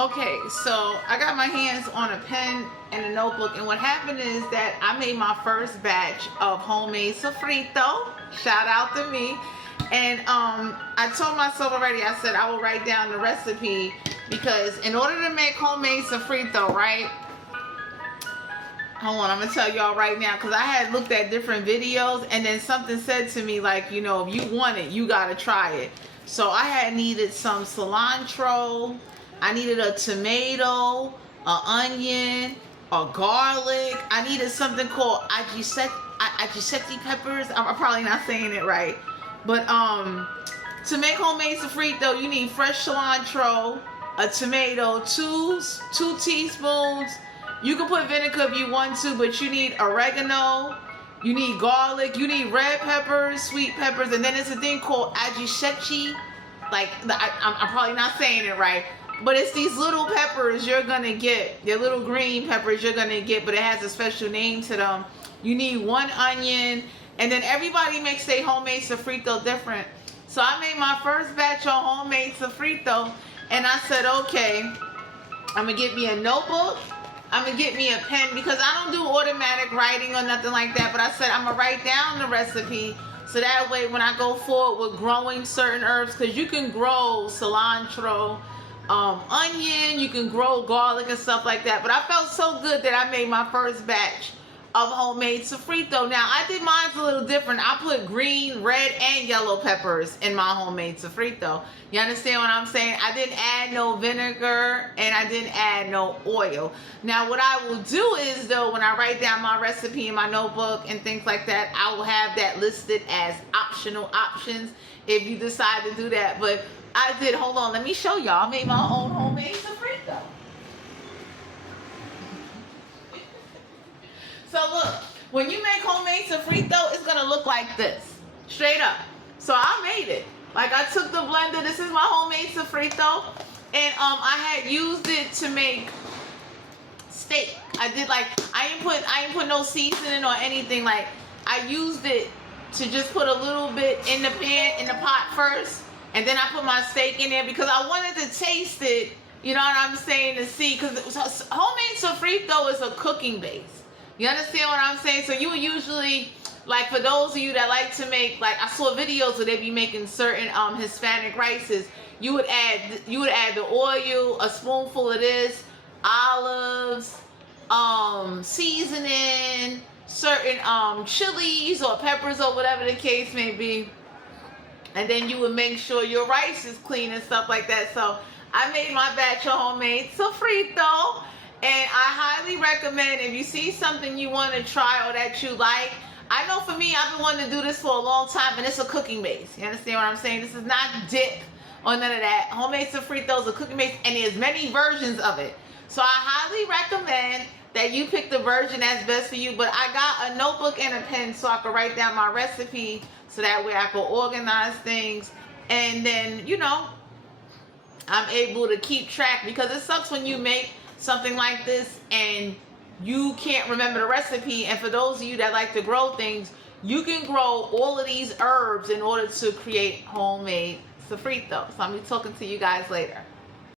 Okay, so I got my hands on a pen and a notebook, and what happened is that I made my first batch of homemade sofrito. Shout out to me. And I told myself already, I said I will write down the recipe, because in order to make homemade sofrito, right? Hold on, I'm gonna tell y'all right now, because I had looked at different videos, and then something said to me like, you know, if you want it, you gotta try it. So I had needed some cilantro, I needed a tomato, an onion, a garlic. I needed something called agiseti peppers. I'm probably not saying it right. But to make homemade sofrito, you need fresh cilantro, a tomato, two teaspoons. You can put vinegar if you want to, but you need oregano, you need garlic, you need red peppers, sweet peppers, and then there's a thing called agiseti. Like, I'm probably not saying it right, but it's these little peppers you're gonna get, they're little green peppers you're gonna get, but it has a special name to them. You need one onion, and then everybody makes their homemade sofrito different. So I made my first batch of homemade sofrito, and I said, okay, I'm gonna get me a notebook, I'm gonna get me a pen, because I don't do automatic writing or nothing like that, but I said I'm gonna write down the recipe, so that way when I go forward with growing certain herbs, because you can grow cilantro, onion, you can grow garlic and stuff like that. But I felt so good that I made my first batch of homemade sofrito. Now I did mine a little different. I put green, red, and yellow peppers in my homemade sofrito. You understand what I'm saying? I didn't add no vinegar and I didn't add no oil. Now what I will do is, though, when I write down my recipe in my notebook and things like that, I will have that listed as optional options if you decide to do that. But I did, hold on, let me show y'all. I made my own homemade sofrito. So look, when you make homemade sofrito, it's gonna look like this, straight up. So I made it. Like, I took the blender, this is my homemade sofrito, and I had used it to make steak. I did, like, I ain't put no seasoning or anything. Like, I used it to just put a little bit in the pan, in the pot first, and then I put my steak in there because I wanted to taste it, you know what I'm saying, to see, because homemade sofrito is a cooking base. You understand what I'm saying? So you would usually, like, for those of you that like to make, like, I saw videos where they be making certain Hispanic rices. You would add the oil, a spoonful of this, olives, seasoning, certain chilies or peppers or whatever the case may be. And then you would make sure your rice is clean and stuff like that. So I made my batch of homemade sofrito. And I highly recommend, if you see something you want to try or that you like. I know for me, I've been wanting to do this for a long time, and it's a cooking base. You understand what I'm saying? This is not dip or none of that. Homemade sofrito is a cooking base, and there's many versions of it. So I highly recommend that you pick the version that's best for you. But I got a notebook and a pen so I can write down my recipe, so that way I can organize things. And then, you know, I'm able to keep track, because it sucks when you make something like this and you can't remember the recipe. And for those of you that like to grow things, you can grow all of these herbs in order to create homemade sofrito. So I'll be talking to you guys later.